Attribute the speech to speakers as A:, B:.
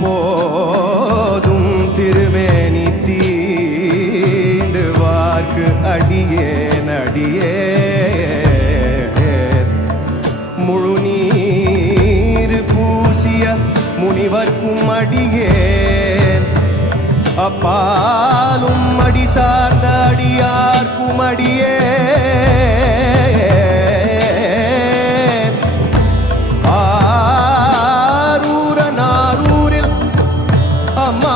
A: போதும் திருமேனி தீண்டுவார்க்கு நடியே. முழு நீர் பூசிய முனிவர்க்கும் அடியேன். அப்பாலும் அடி சார்ந்த அடியார்க்கும் அடியே. అమ్మా